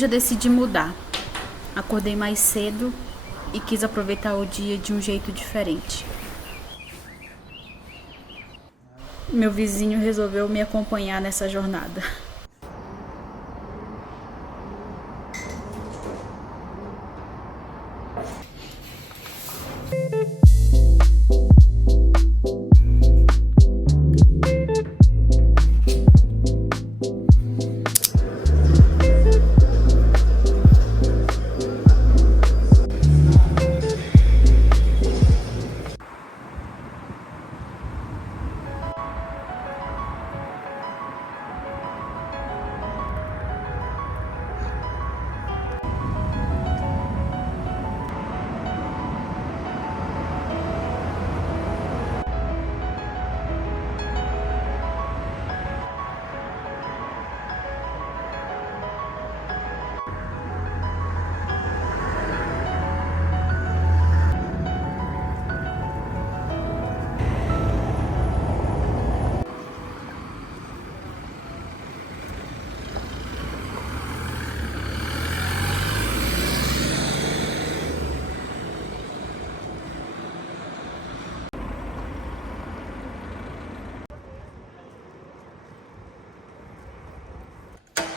Hoje eu decidi mudar. Acordei mais cedo e quis aproveitar o dia de um jeito diferente. Meu vizinho resolveu me acompanhar nessa jornada.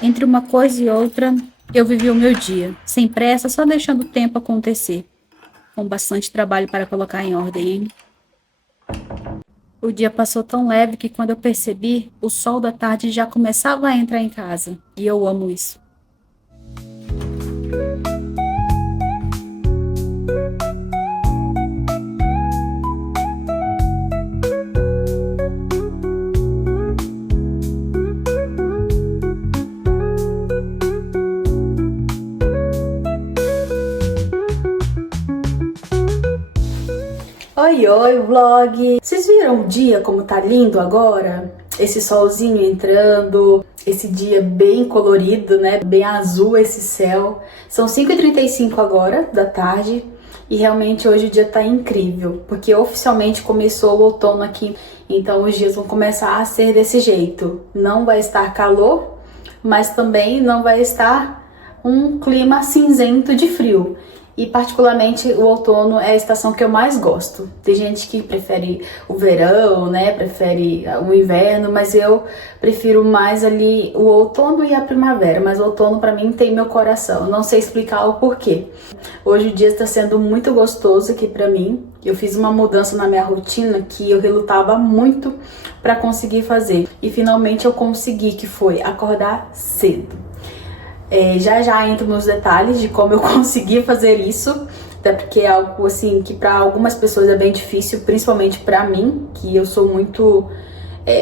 Entre uma coisa e outra, eu vivi o meu dia, sem pressa, só deixando o tempo acontecer, com bastante trabalho para colocar em ordem, hein? O dia passou tão leve que quando eu percebi, o sol da tarde já começava a entrar em casa, e eu amo isso. Oi, oi, vlog! Vocês viram o dia como tá lindo agora? Esse solzinho entrando, esse dia bem colorido, né? Bem azul esse céu. São 5h35 agora da tarde e realmente hoje o dia tá incrível, porque oficialmente começou o outono aqui, então os dias vão começar a ser desse jeito. Não vai estar calor, mas também não vai estar um clima cinzento de frio. E particularmente o outono é a estação que eu mais gosto. Tem gente que prefere o verão, né? Prefere o inverno, mas eu prefiro mais ali o outono e a primavera. Mas o outono pra mim tem meu coração. Eu não sei explicar o porquê. Hoje o dia está sendo muito gostoso aqui pra mim. Eu fiz uma mudança na minha rotina que eu relutava muito pra conseguir fazer. E finalmente eu consegui, que foi acordar cedo. Já entro nos detalhes de como eu consegui fazer isso, até porque é algo assim que para algumas pessoas é bem difícil, principalmente para mim, que eu sou muito...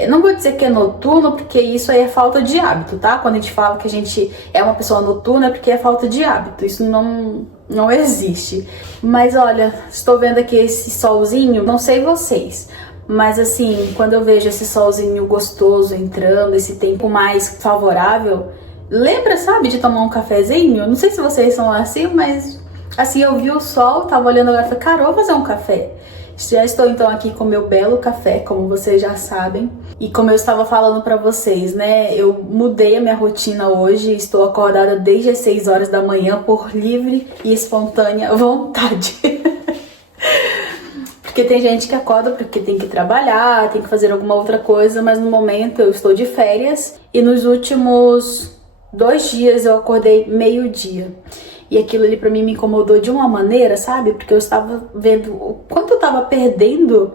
não vou dizer que é noturno, porque isso aí é falta de hábito, tá? Quando a gente fala que a gente é uma pessoa noturna, é porque é falta de hábito, isso não existe. Mas olha, estou vendo aqui esse solzinho, não sei vocês, mas assim, quando eu vejo esse solzinho gostoso entrando, esse tempo mais favorável... Lembra, sabe, de tomar um cafezinho? Não sei se vocês são assim, mas assim, eu vi o sol, tava olhando agora e falei, cara, vou fazer um café. Já estou então aqui com meu belo café, como vocês já sabem. E como eu estava falando pra vocês, né, eu mudei a minha rotina hoje, estou acordada desde as 6 horas da manhã por livre e espontânea vontade. Porque tem gente que acorda porque tem que trabalhar, tem que fazer alguma outra coisa, mas no momento eu estou de férias e nos últimos 2 dias eu acordei meio-dia. E aquilo ali pra mim me incomodou de uma maneira, sabe? Porque eu estava vendo o quanto eu estava perdendo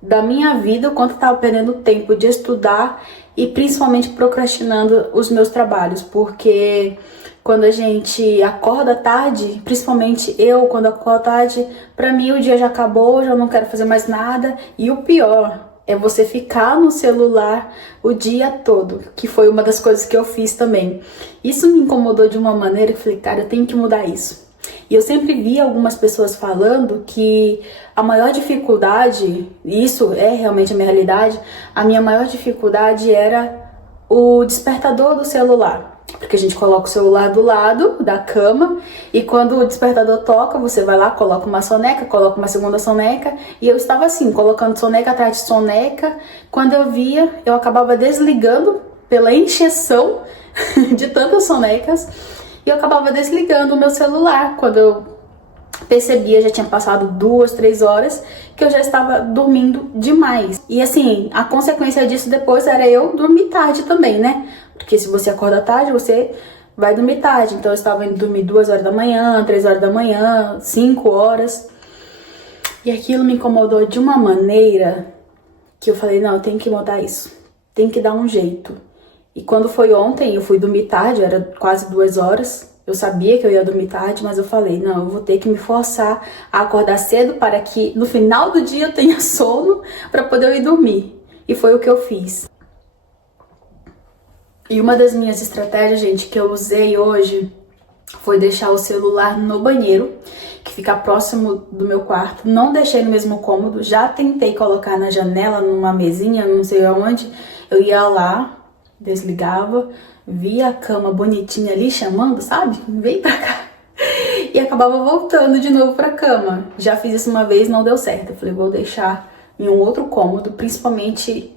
da minha vida, o quanto eu estava perdendo tempo de estudar e principalmente procrastinando os meus trabalhos. Porque quando a gente acorda tarde, principalmente eu, quando acordo tarde, pra mim o dia já acabou, já não quero fazer mais nada. E o pior é você ficar no celular o dia todo, que foi uma das coisas que eu fiz também. Isso me incomodou de uma maneira que eu falei, cara, eu tenho que mudar isso. E eu sempre vi algumas pessoas falando que a maior dificuldade, e isso é realmente a minha realidade, a minha maior dificuldade era o despertador do celular. Porque a gente coloca o celular do lado da cama e quando o despertador toca, você vai lá, coloca uma soneca, coloca uma segunda soneca. E eu estava assim, colocando soneca atrás de soneca. Quando eu via, eu acabava desligando pela encheção de tantas sonecas. E eu acabava desligando o meu celular. Quando eu percebia, já tinha passado 2, 3 horas, que eu já estava dormindo demais. E assim, a consequência disso depois era eu dormir tarde também, né? Porque se você acorda tarde, você vai dormir tarde. Então eu estava indo dormir 2 horas da manhã, 3 horas da manhã, 5 horas. E aquilo me incomodou de uma maneira que eu falei, não, eu tenho que mudar isso. Tem que dar um jeito. E quando foi ontem, eu fui dormir tarde, era quase 2 horas. Eu sabia que eu ia dormir tarde, mas eu falei, não, eu vou ter que me forçar a acordar cedo para que no final do dia eu tenha sono para poder eu ir dormir. E foi o que eu fiz. E uma das minhas estratégias, gente, que eu usei hoje foi deixar o celular no banheiro, que fica próximo do meu quarto. Não deixei no mesmo cômodo, já tentei colocar na janela, numa mesinha, não sei aonde. Eu ia lá, desligava, via a cama bonitinha ali chamando, sabe? Vem pra cá. E acabava voltando de novo pra cama. Já fiz isso uma vez, não deu certo. Eu falei, vou deixar em um outro cômodo, principalmente...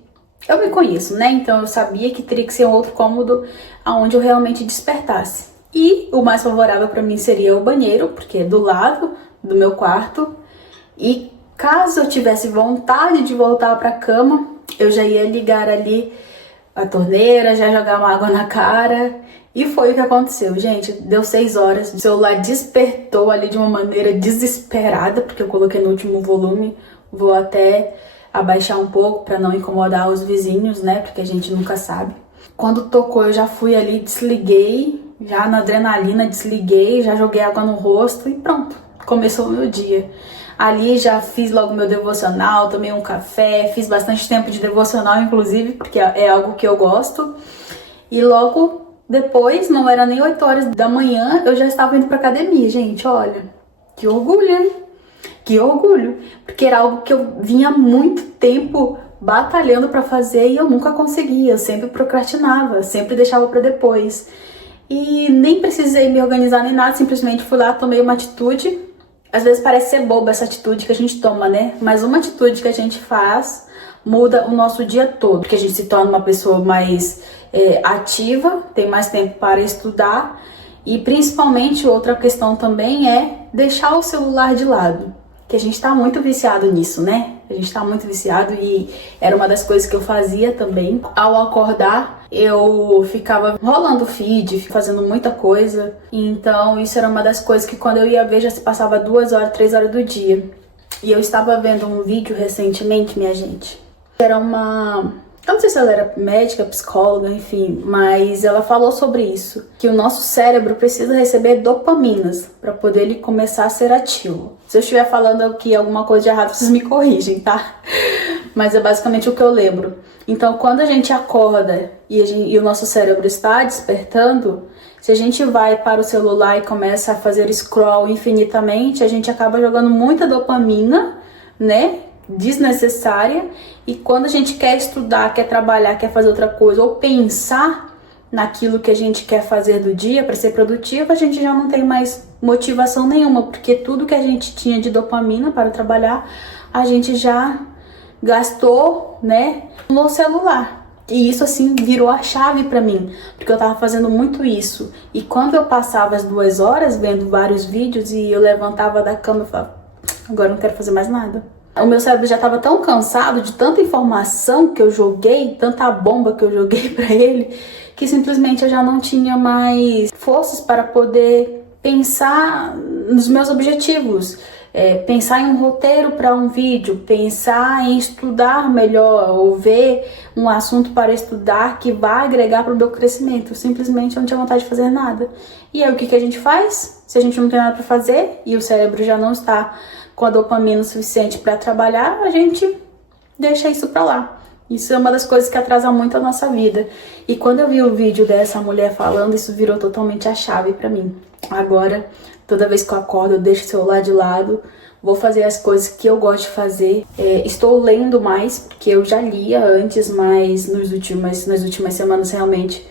Eu me conheço, né? Então eu sabia que teria que ser um outro cômodo onde eu realmente despertasse. E o mais favorável pra mim seria o banheiro, porque é do lado do meu quarto. E caso eu tivesse vontade de voltar pra cama, eu já ia ligar ali a torneira, já jogar uma água na cara. E foi o que aconteceu, gente. Deu 6 horas, o celular despertou ali de uma maneira desesperada, porque eu coloquei no último volume. Vou até abaixar um pouco para não incomodar os vizinhos, né? Porque a gente nunca sabe. Quando tocou, eu já fui ali, desliguei, já na adrenalina, desliguei, já joguei água no rosto e pronto. Começou o meu dia. Ali já fiz logo meu devocional, tomei um café, fiz bastante tempo de devocional, inclusive, porque é algo que eu gosto. E logo depois, não era nem 8 horas da manhã, eu já estava indo pra academia, gente, olha. Que orgulho, hein? Que orgulho. Porque era algo que eu vinha há muito tempo batalhando pra fazer e eu nunca conseguia. Eu sempre procrastinava, sempre deixava pra depois. E nem precisei me organizar nem nada, simplesmente fui lá, tomei uma atitude. Às vezes parece ser boba essa atitude que a gente toma, né? Mas uma atitude que a gente faz muda o nosso dia todo. Porque a gente se torna uma pessoa mais ativa, tem mais tempo para estudar. E principalmente outra questão também é deixar o celular de lado. Que a gente tá muito viciado nisso, né? A gente tá muito viciado e era uma das coisas que eu fazia também. Ao acordar, eu ficava rolando o feed, fazendo muita coisa. Então isso era uma das coisas que quando eu ia ver já se passava 2 horas, 3 horas do dia. E eu estava vendo um vídeo recentemente, minha gente. Era uma... Eu não sei se ela era médica, psicóloga, enfim, mas ela falou sobre isso, que o nosso cérebro precisa receber dopaminas para poder ele começar a ser ativo. Se eu estiver falando aqui alguma coisa de errado, vocês me corrigem, tá? Mas é basicamente o que eu lembro. Então, quando a gente acorda e o nosso cérebro está despertando, se a gente vai para o celular e começa a fazer scroll infinitamente, a gente acaba jogando muita dopamina, né? Desnecessária, e quando a gente quer estudar, quer trabalhar, quer fazer outra coisa ou pensar naquilo que a gente quer fazer do dia para ser produtivo, a gente já não tem mais motivação nenhuma, porque tudo que a gente tinha de dopamina para trabalhar, a gente já gastou, né, no celular. E isso assim virou a chave para mim, porque eu tava fazendo muito isso. E quando eu passava as 2 horas vendo vários vídeos e eu levantava da cama e falava, agora eu não quero fazer mais nada. O meu cérebro já estava tão cansado de tanta informação que eu joguei, tanta bomba que eu joguei para ele, que simplesmente eu já não tinha mais forças para poder pensar nos meus objetivos. Pensar em um roteiro para um vídeo, pensar em estudar melhor ou ver um assunto para estudar que vai agregar para o meu crescimento. Simplesmente eu não tinha vontade de fazer nada. E aí o que a gente faz? Se a gente não tem nada para fazer e o cérebro já não está com a dopamina suficiente para trabalhar, a gente deixa isso para lá. Isso é uma das coisas que atrasa muito a nossa vida. E quando eu vi o vídeo dessa mulher falando, isso virou totalmente a chave para mim. Agora, toda vez que eu acordo, eu deixo o celular de lado, vou fazer as coisas que eu gosto de fazer. Estou lendo mais, porque eu já lia antes, mas nas últimas semanas realmente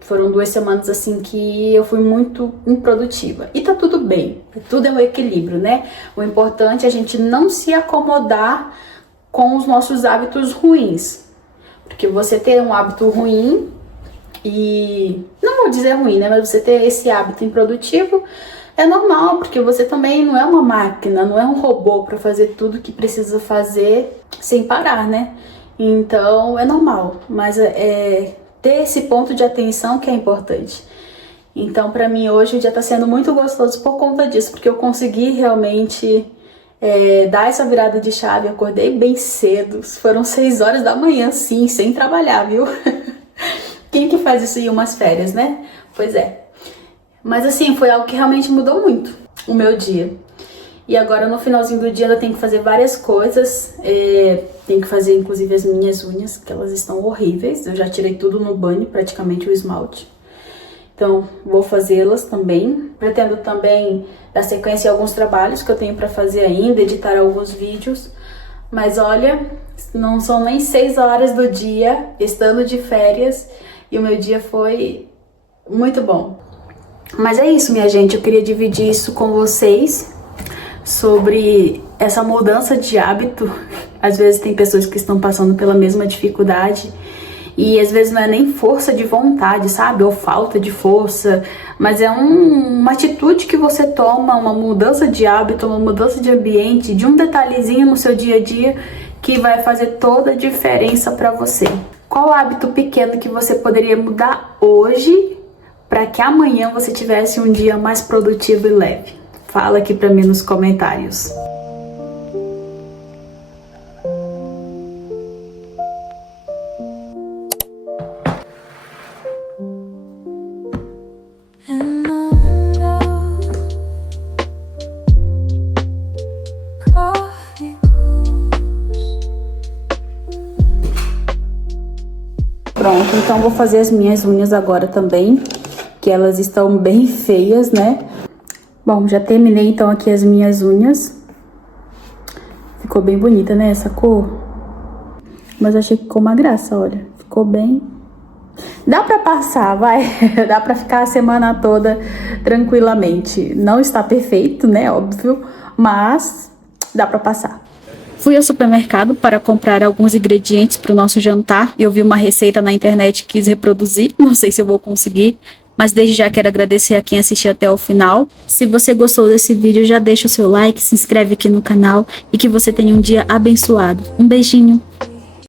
foram 2 semanas assim que eu fui muito improdutiva. E tá tudo bem, tudo é um equilíbrio, né? O importante é a gente não se acomodar com os nossos hábitos ruins. Porque você ter um hábito ruim E não vou dizer ruim, né? Mas você ter esse hábito improdutivo é normal, porque você também não é uma máquina, não é um robô para fazer tudo que precisa fazer sem parar, né? Então é normal, mas ter esse ponto de atenção que é importante. Então para mim hoje o dia tá sendo muito gostoso por conta disso, porque eu consegui realmente dar essa virada de chave. Acordei bem cedo, foram 6 horas da manhã, sim, sem trabalhar, viu? Quem que faz isso em umas férias, né? Pois é. Mas assim, foi algo que realmente mudou muito o meu dia. E agora no finalzinho do dia eu tenho que fazer várias coisas. Tenho que fazer inclusive as minhas unhas, que elas estão horríveis. Eu já tirei tudo no banho, praticamente o esmalte. Então vou fazê-las também. Pretendo também dar sequência em alguns trabalhos que eu tenho para fazer ainda, editar alguns vídeos. Mas olha, não são nem 6 horas do dia, estando de férias, e o meu dia foi muito bom. Mas é isso, minha gente, eu queria dividir isso com vocês, sobre essa mudança de hábito. Às vezes tem pessoas que estão passando pela mesma dificuldade, e às vezes não é nem força de vontade, sabe? Ou falta de força, mas é uma atitude que você toma, uma mudança de hábito, uma mudança de ambiente, de um detalhezinho no seu dia a dia que vai fazer toda a diferença para você. Qual hábito pequeno que você poderia mudar hoje para que amanhã você tivesse um dia mais produtivo e leve? Fala aqui para mim nos comentários. Pronto, então vou fazer as minhas unhas agora também, que elas estão bem feias, né? Bom, já terminei então aqui as minhas unhas. Ficou bem bonita, né, essa cor? Mas achei que ficou uma graça, olha. Ficou bem... Dá pra passar, vai. Dá pra ficar a semana toda tranquilamente. Não está perfeito, né, óbvio, mas dá pra passar. Fui ao supermercado para comprar alguns ingredientes para o nosso jantar. Eu vi uma receita na internet e quis reproduzir. Não sei se eu vou conseguir, mas desde já quero agradecer a quem assistiu até o final. Se você gostou desse vídeo, já deixa o seu like, se inscreve aqui no canal e que você tenha um dia abençoado. Um beijinho!